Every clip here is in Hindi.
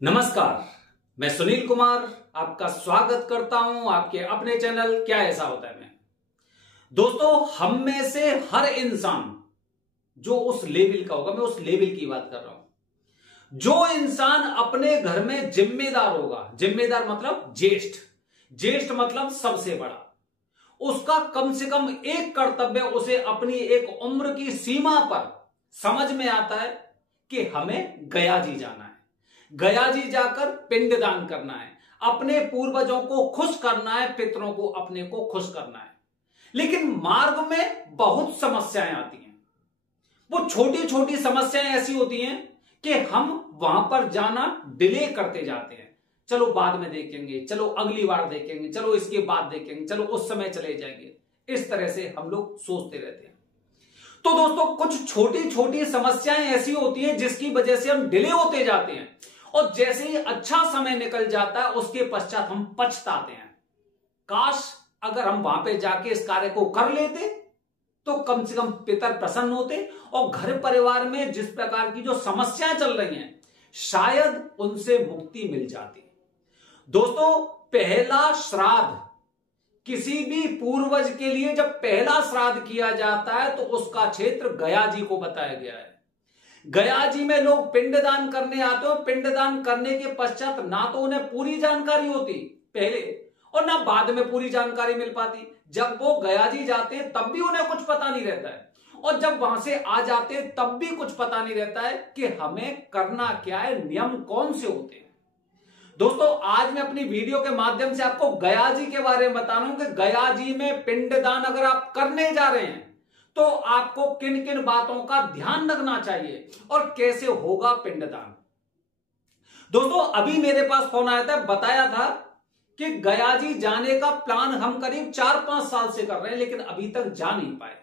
नमस्कार, मैं सुनील कुमार आपका स्वागत करता हूं आपके अपने चैनल क्या ऐसा होता है में। दोस्तों, हम में से हर इंसान जो उस लेवल का होगा, मैं उस लेवल की बात कर रहा हूं, जो इंसान अपने घर में जिम्मेदार होगा, जिम्मेदार मतलब ज्येष्ठ, ज्येष्ठ मतलब सबसे बड़ा, उसका कम से कम एक कर्तव्य उसे अपनी एक उम्र की सीमा पर समझ में आता है कि हमें गया जी जाना है, गया जी जाकर पिंडदान करना है, अपने पूर्वजों को खुश करना है, पितरों को अपने को खुश करना है। लेकिन मार्ग में बहुत समस्याएं आती हैं। वो छोटी छोटी समस्याएं ऐसी होती हैं कि हम वहां पर जाना डिले करते जाते हैं। चलो बाद में देखेंगे, चलो अगली बार देखेंगे, चलो इसके बाद देखेंगे, चलो उस समय चले जाएंगे। इस तरह से हम लोग सोचते रहते हैं। तो दोस्तों, कुछ छोटी छोटी समस्याएं ऐसी होती हैं जिसकी वजह से हम डिले होते जाते हैं, और जैसे ही अच्छा समय निकल जाता है उसके पश्चात हम पछताते हैं। काश अगर हम वहां पे जाके इस कार्य को कर लेते तो कम से कम पितर प्रसन्न होते, और घर परिवार में जिस प्रकार की जो समस्याएं चल रही हैं शायद उनसे मुक्ति मिल जाती। दोस्तों, पहला श्राद्ध, किसी भी पूर्वज के लिए जब पहला श्राद्ध किया जाता है तो उसका क्षेत्र गया जी को बताया गया है। गया जी में लोग पिंडदान करने आते हो। पिंडदान करने के पश्चात ना तो उन्हें पूरी जानकारी होती पहले, और ना बाद में पूरी जानकारी मिल पाती। जब वो गया जी जाते हैं तब भी उन्हें कुछ पता नहीं रहता है, और जब वहां से आ जाते हैं तब भी कुछ पता नहीं रहता है कि हमें करना क्या है, नियम कौन से होते हैं। दोस्तों, आज मैं अपनी वीडियो के माध्यम से आपको गया जी के बारे में बता रहा हूं कि गया जी में पिंडदान अगर आप करने जा रहे हैं तो आपको किन किन बातों का ध्यान रखना चाहिए और कैसे होगा पिंडदान। दोस्तों, अभी मेरे पास फोन आया था, बताया था कि गया जी जाने का प्लान हम करीब 4-5 साल से कर रहे हैं, लेकिन अभी तक जा नहीं पाए,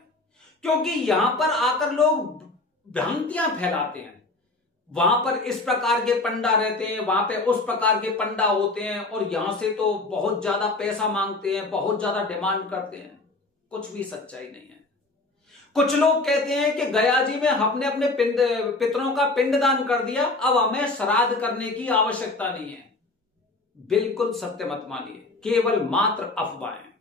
क्योंकि यहां पर आकर लोग भ्रांतियां फैलाते हैं। वहां पर इस प्रकार के पंडा रहते हैं, वहां पे उस प्रकार के पंडा होते हैं, और यहां से तो बहुत ज्यादा पैसा मांगते हैं, बहुत ज्यादा डिमांड करते हैं। कुछ भी सच्चाई नहीं है। कुछ लोग कहते हैं कि गया जी में हमने अपने पितरों का पिंडदान कर दिया, अब हमें श्राद्ध करने की आवश्यकता नहीं है। बिल्कुल सत्य मत मानिए, केवल मात्र अफवाहें।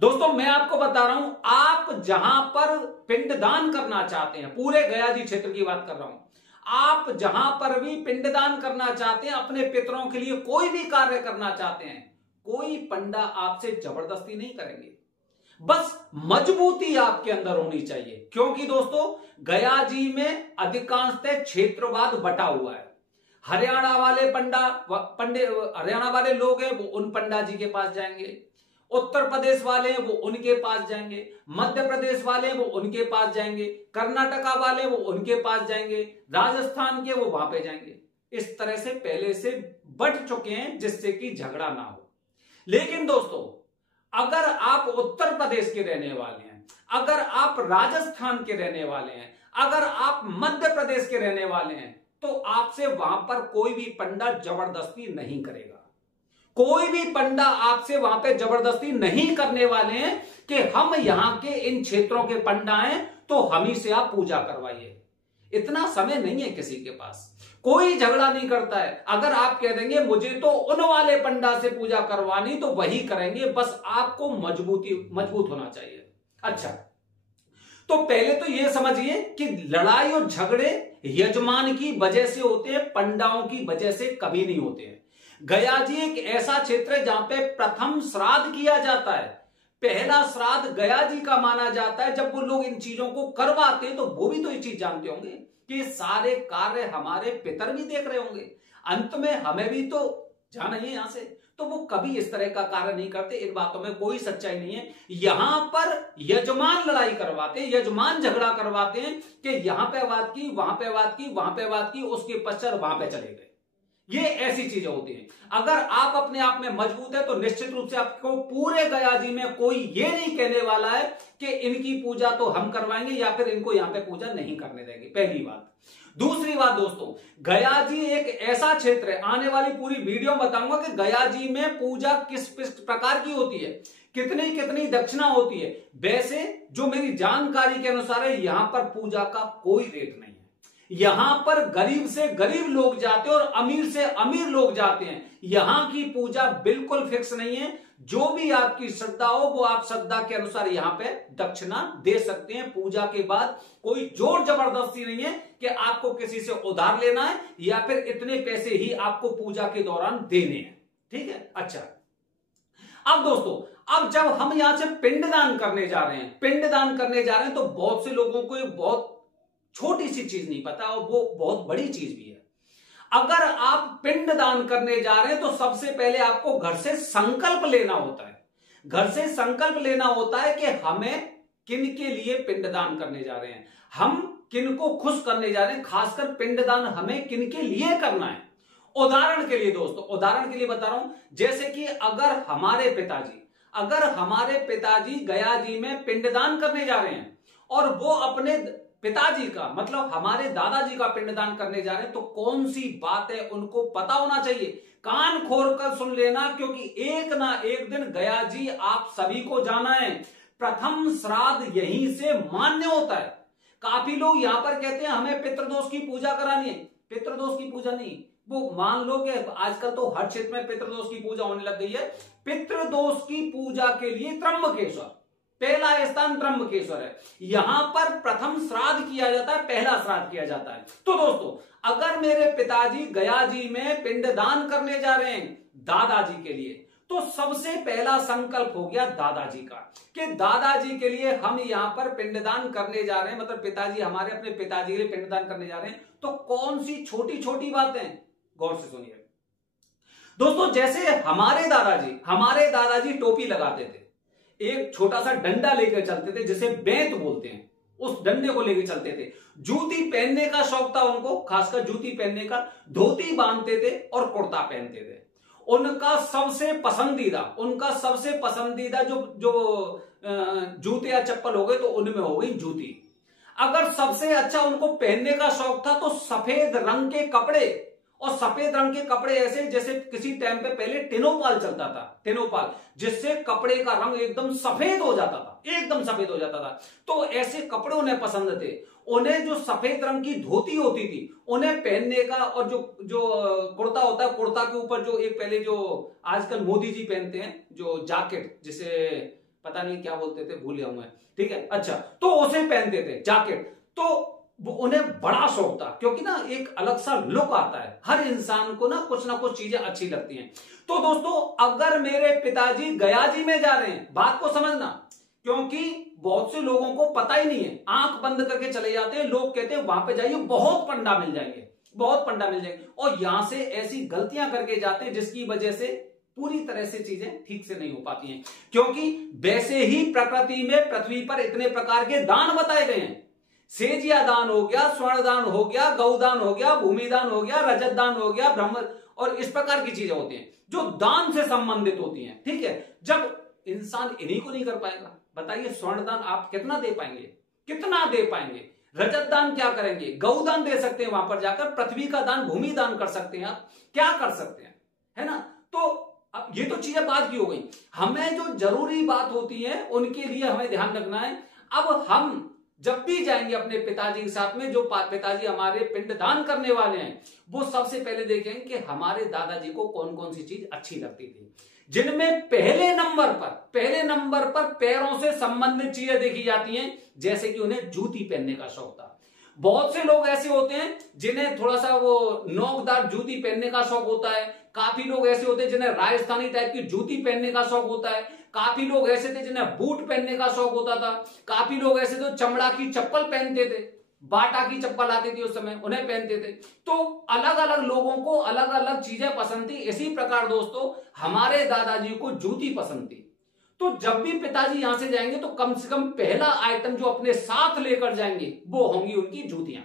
दोस्तों, मैं आपको बता रहा हूं, आप जहां पर पिंडदान करना चाहते हैं, पूरे गया जी क्षेत्र की बात कर रहा हूं, आप जहां पर भी पिंडदान करना चाहते हैं, अपने पितरों के लिए कोई भी कार्य करना चाहते हैं, कोई पंडा आपसे जबरदस्ती नहीं करेंगे। बस मजबूती आपके अंदर होनी चाहिए, क्योंकि दोस्तों गया जी में अधिकांशतः क्षेत्रवाद बटा हुआ है। हरियाणा वाले हरियाणा वाले लोग हैं वो उन पंडा जी के पास जाएंगे, उत्तर प्रदेश वाले हैं वो उनके पास जाएंगे, मध्य प्रदेश वाले वो उनके पास जाएंगे, कर्नाटका वाले वो उनके पास जाएंगे, राजस्थान के वो वहां पे जाएंगे। इस तरह से पहले से बट चुके हैं जिससे कि झगड़ा ना हो। लेकिन दोस्तों, अगर आप उत्तर प्रदेश के रहने वाले हैं, अगर आप राजस्थान के रहने वाले हैं, अगर आप मध्य प्रदेश के रहने वाले हैं, तो आपसे वहां पर कोई भी पंडा जबरदस्ती नहीं करेगा। कोई भी पंडा आपसे वहां पे जबरदस्ती नहीं करने वाले हैं कि हम यहां के इन क्षेत्रों के पंडा हैं तो हम ही से आप पूजा करवाइए। इतना समय नहीं है किसी के पास, कोई झगड़ा नहीं करता है। अगर आप कह देंगे मुझे तो उन वाले पंडा से पूजा करवानी, तो वही करेंगे, बस आपको मजबूत होना चाहिए। अच्छा, तो पहले तो यह समझिए कि लड़ाई और झगड़े यजमान की वजह से होते हैं, पंडाओं की वजह से कभी नहीं होते हैं। गया जी एक ऐसा क्षेत्र है जहां पे प्रथम श्राद्ध किया जाता है। पहला श्राद्ध गया जी का माना जाता है। जब वो लोग इन चीजों को करवाते हैं तो वो भी तो ये चीज जानते होंगे कि सारे कार्य हमारे पितर भी देख रहे होंगे, अंत में हमें भी तो जाना ही है यहां से, तो वो कभी इस तरह का कार्य नहीं करते। इन बातों में कोई सच्चाई नहीं है। यहां पर यजमान लड़ाई करवाते हैं, यजमान झगड़ा करवाते हैं कि यहां पे बात की, वहां पे बात की, वहां पे बात की, उसके पश्चात वहां पे चले गए। ये ऐसी चीजें होती हैं। अगर आप अपने आप में मजबूत है तो निश्चित रूप से आपको पूरे गया जी में कोई ये नहीं कहने वाला है कि इनकी पूजा तो हम करवाएंगे या फिर इनको यहां पे पूजा नहीं करने देंगे। पहली बात। दूसरी बात दोस्तों, गया जी एक ऐसा क्षेत्र है, आने वाली पूरी वीडियो में बताऊंगा कि गया जी में पूजा किस प्रकार की होती है, कितनी कितनी दक्षिणा होती है। वैसे जो मेरी जानकारी के अनुसार है, यहां पर पूजा का कोई रेट नहीं है। यहां पर गरीब से गरीब लोग जाते हैं और अमीर से अमीर लोग जाते हैं। यहां की पूजा बिल्कुल फिक्स नहीं है। जो भी आपकी श्रद्धा हो वो आप श्रद्धा के अनुसार यहां पे दक्षिणा दे सकते हैं। पूजा के बाद कोई जोर जबरदस्ती नहीं है कि आपको किसी से उधार लेना है या फिर इतने पैसे ही आपको पूजा के दौरान देने हैं। ठीक है। अच्छा, अब दोस्तों, अब जब हम यहां से पिंडदान करने जा रहे हैं, पिंडदान करने जा रहे हैं, तो बहुत से लोगों को एक बहुत छोटी सी चीज नहीं पता और वो बहुत बड़ी चीज भी है। अगर आप पिंडदान करने जा रहे हैं तो सबसे पहले आपको घर से संकल्प लेना होता है। घर से संकल्प लेना होता है कि हमें किन के लिए पिंडदान करने जा रहे हैं, हम किन को खुश करने जा रहे हैं, खासकर पिंडदान हमें किन के लिए करना है। उदाहरण के लिए दोस्तों, उदाहरण के लिए बता रहा हूं, जैसे कि अगर हमारे पिताजी गया जी में पिंडदान करने जा रहे हैं और वो अपने पिताजी का मतलब हमारे दादाजी का पिंडदान करने जा रहे हैं, तो कौन सी बात है उनको पता होना चाहिए। कान खोल कर सुन लेना, क्योंकि एक ना एक दिन गया जी आप सभी को जाना है। प्रथम श्राद्ध यहीं से मान्य होता है। काफी लोग यहां पर कहते हैं हमें पितृदोष की पूजा करानी है। पितृदोष की पूजा नहीं, वो मान लो कि आजकल तो हर क्षेत्र में पितृदोष की पूजा होने लग गई है। पितृदोष की पूजा के लिए त्र्यंबकेश्वर पहला स्थान त्र्यंबकेश्वर है। यहां पर प्रथम श्राद्ध किया जाता है, पहला श्राद्ध किया जाता है। तो दोस्तों, अगर मेरे पिताजी गया जी में पिंडदान करने जा रहे हैं दादाजी के लिए, तो सबसे पहला संकल्प हो गया दादाजी का कि दादाजी के लिए हम यहां पर पिंडदान करने जा रहे हैं, मतलब पिताजी हमारे अपने पिताजी के लिए पिंडदान करने जा रहे हैं। तो कौन सी छोटी छोटी बातें, गौर से सुनिए दोस्तों। जैसे हमारे दादाजी टोपी लगाते थे, एक छोटा सा डंडा लेकर चलते थे जिसे बेंत बोलते हैं, उस डंडे को लेकर चलते थे। जूती पहनने का शौक था उनको, खासकर जूती पहनने का, धोती बांधते थे और कुर्ता पहनते थे। उनका सबसे पसंदीदा जो जूते या चप्पल हो गए तो उनमें हो गई जूती। अगर सबसे अच्छा उनको पहनने का शौक था तो सफेद रंग के कपड़े, और सफेद रंग के कपड़े ऐसे जैसे किसी टाइम पे पहले टेनोपाल चलता था, टेनोपाल, जिससे कपड़े का रंग एकदम सफेद हो जाता था, तो ऐसे कपड़े उन्हें पसंद थे। उन्हें जो सफेद रंग की धोती होती थी उन्हें पहनने का, और जो कुर्ता होता है, कुर्ता के ऊपर जो एक पहले जो आजकल मोदी जी पहनते हैं जो जैकेट, जिसे पता नहीं क्या बोलते थे, भूल गया हूं मैं। ठीक है। अच्छा, तो उसे पहनते थे जैकेट। तो उन्हें बड़ा शौक था, क्योंकि ना एक अलग सा लुक आता है। हर इंसान को ना कुछ चीजें अच्छी लगती हैं। तो दोस्तों, अगर मेरे पिताजी गया जी में जा रहे हैं, बात को समझना, क्योंकि बहुत से लोगों को पता ही नहीं है, आंख बंद करके चले जाते हैं। लोग कहते हैं वहां पे जाइए बहुत पंडा मिल जाएंगे, और यहां से ऐसी गलतियां करके जाते हैं जिसकी वजह से पूरी तरह से चीजें ठीक से नहीं हो पाती हैं। क्योंकि वैसे ही प्रकृति में, पृथ्वी पर इतने प्रकार के दान बताए गए हैं। सेजिया दान हो गया, स्वर्ण दान हो गया, गौदान हो गया, भूमिदान हो गया, रजत दान हो गया, ब्रह्म, और इस प्रकार की चीजें होती हैं जो दान से संबंधित होती हैं। ठीक है। जब इंसान इन्हीं को नहीं कर पाएगा, बताइए स्वर्ण दान आप कितना दे पाएंगे, रजत दान क्या करेंगे, गौदान दे सकते हैं, वहां पर जाकर पृथ्वी का दान, भूमि दान कर सकते हैं, आप क्या कर सकते हैं, है ना। तो अब ये तो चीजें बात की हो गई। हमें जो जरूरी बात होती है उनके लिए हमें ध्यान रखना है। अब हम जब भी जाएंगे अपने पिताजी के साथ में, जो पिताजी हमारे पिंडदान करने वाले हैं, वो सबसे पहले देखेंगे कि हमारे दादाजी को कौन कौन सी चीज अच्छी लगती थी, जिनमें पहले नंबर पर पैरों से संबंधित चीजें देखी जाती हैं। जैसे कि उन्हें जूती पहनने का शौक था। बहुत से लोग ऐसे होते हैं जिन्हें थोड़ा सा वो नोकदार जूती पहनने का शौक होता है। काफी लोग ऐसे होते हैं जिन्हें राजस्थानी टाइप की जूती पहनने का शौक होता है। काफी लोग ऐसे थे जिन्हें बूट पहनने का शौक होता था। काफी लोग ऐसे थे चमड़ा की चप्पल पहनते थे, बाटा की चप्पल आती थी उस समय, उन्हें पहनते थे। तो अलग अलग लोगों को अलग अलग चीजें पसंद थी। इसी प्रकार दोस्तों, हमारे दादाजी को जूती पसंद थी। तो जब भी पिताजी यहां से जाएंगे तो कम से कम पहला आइटम जो अपने साथ लेकर जाएंगे वो होंगी उनकी जूतियां।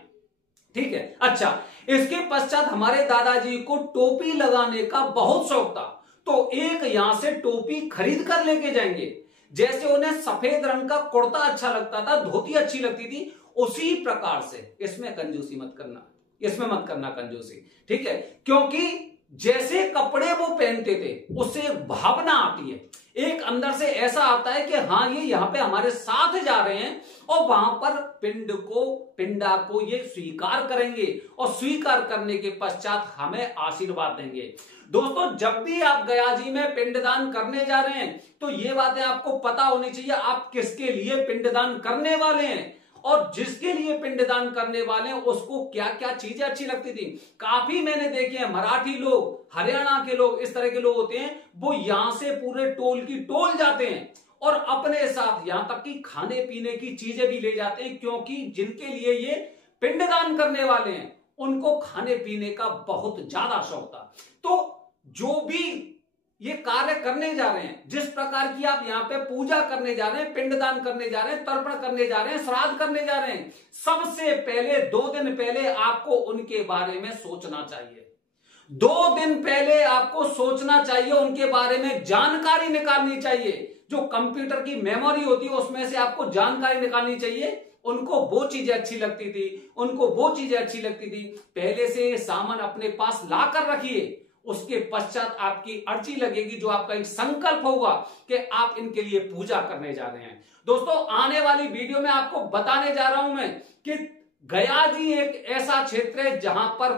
ठीक है। अच्छा, इसके पश्चात हमारे दादाजी को टोपी लगाने का बहुत शौक था, तो एक यहां से टोपी खरीद कर लेके जाएंगे। जैसे उन्हें सफेद रंग का कुर्ता अच्छा लगता था, धोती अच्छी लगती थी, उसी प्रकार से इसमें कंजूसी मत करना, कंजूसी। ठीक है। क्योंकि जैसे कपड़े वो पहनते थे उससे एक भावना आती है, एक अंदर से ऐसा आता है कि हाँ ये यहां पे हमारे साथ जा रहे हैं, और वहां पर पिंडा को ये स्वीकार करेंगे और स्वीकार करने के पश्चात हमें आशीर्वाद देंगे। दोस्तों जब भी आप गया जी में पिंडदान करने जा रहे हैं तो ये बातें आपको पता होनी चाहिए आप किसके लिए पिंडदान करने वाले हैं, और जिसके लिए पिंडदान करने वाले हैं उसको क्या क्या चीजें अच्छी लगती थी। काफी मैंने देखे हैं मराठी लोग, हरियाणा के लोग, इस तरह के लोग होते हैं, वो यहां से पूरे टोल की टोल जाते हैं और अपने साथ यहां तक कि खाने पीने की चीजें भी ले जाते हैं, क्योंकि जिनके लिए ये पिंडदान करने वाले हैं उनको खाने पीने का बहुत ज्यादा शौक था। तो जो भी ये कार्य करने जा रहे हैं, जिस प्रकार की आप यहां पे पूजा करने जा रहे हैं, पिंडदान करने जा रहे हैं, तर्पण करने जा रहे हैं, श्राद्ध करने जा रहे हैं, सबसे पहले 2 दिन पहले आपको उनके बारे में सोचना चाहिए। 2 दिन पहले आपको सोचना चाहिए, उनके बारे में जानकारी निकालनी चाहिए। जो कंप्यूटर की मेमोरी होती है उसमें से आपको जानकारी निकालनी चाहिए। उनको वो चीजें अच्छी लगती थी, उनको वो चीजें अच्छी लगती थी, पहले से सामान अपने पास लाकर रखिए। उसके पश्चात आपकी अर्जी लगेगी, जो आपका एक संकल्प होगा कि आप इनके लिए पूजा करने जा रहे हैं। दोस्तों आने वाली वीडियो में आपको बताने जा रहा हूं मैं कि गया जी एक ऐसा क्षेत्र है जहां पर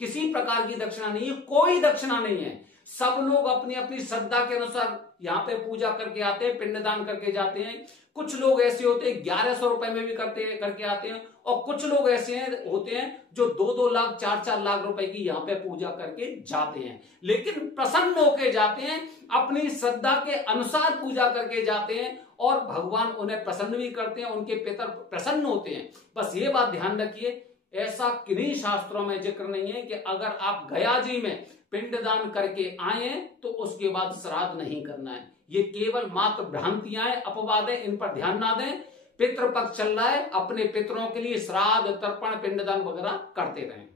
किसी प्रकार की दक्षिणा नहीं है, कोई दक्षिणा नहीं है। सब लोग अपनी अपनी श्रद्धा के अनुसार यहाँ पे पूजा करके आते हैं, पिंडदान करके जाते हैं। कुछ लोग ऐसे होते हैं 1100 रुपए में भी करके आते हैं, और कुछ लोग ऐसे होते हैं जो 2-2 लाख 4-4 लाख रुपए की यहाँ पे पूजा करके जाते हैं, लेकिन प्रसन्न होके जाते हैं, अपनी श्रद्धा के अनुसार पूजा करके जाते हैं, और भगवान उन्हें प्रसन्न भी करते हैं, उनके पितर प्रसन्न होते हैं। बस ये बात ध्यान रखिए, ऐसा किन्हीं शास्त्रों में जिक्र नहीं है कि अगर आप गया जी में पिंडदान करके आए तो उसके बाद श्राद्ध नहीं करना है। ये केवल मात्र भ्रांतियां हैं, अपवाद है, इन पर ध्यान ना दें। पितृपक्ष चल रहा है, अपने पितरों के लिए श्राद्ध, तर्पण, पिंडदान वगैरह करते रहें।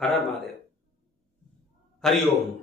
हर हर महादेव, हरिओम।